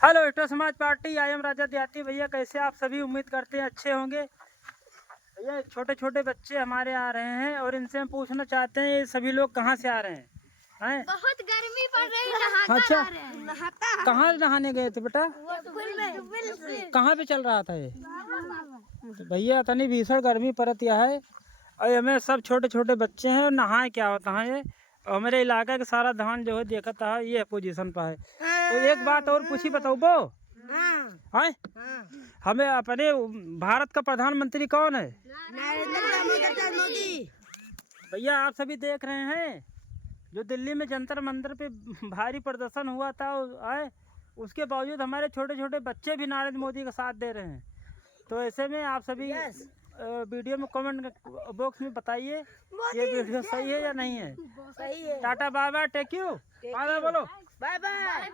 Hello इटो समाज party I am राजा देहाती। भैया कैसे आप सभी, उम्मीद करते हैं अच्छे होंगे। भैया छोटे छोटे बच्चे हमारे आ रहे हैं और इनसे हम पूछना चाहते हैं ये सभी लोग कहाँ से आ रहे हैं? बहुत गर्मी पड़ रही है। अच्छा, नहाता कहाँ नहाने गए थे बेटा? कहाँ पे चल रहा था ये? तो भैया इतनी भीषण गर्मी पड़ती है और हमें सब छोटे छोटे बच्चे हैं और नहाए क्या होता है ये। और हमारे इलाका का सारा धान जो है देखा था ये पोजीशन पर है। तो एक बात और पूछी बताओ बो, है हमें अपने भारत का प्रधानमंत्री कौन है? नरेंद्र मोदी। भैया आप सभी देख रहे हैं जो दिल्ली में जंतर मंतर पे भारी प्रदर्शन हुआ था आए, उसके बावजूद हमारे छोटे छोटे बच्चे भी नरेंद्र मोदी का साथ दे रहे हैं। तो ऐसे में आप सभी वीडियो में कमेंट बॉक्स में बताइए ये वीडियो सही है या नहीं है। सही है। Ta-ta bye bye, thank you, bye bye बोलो, बाय बाय।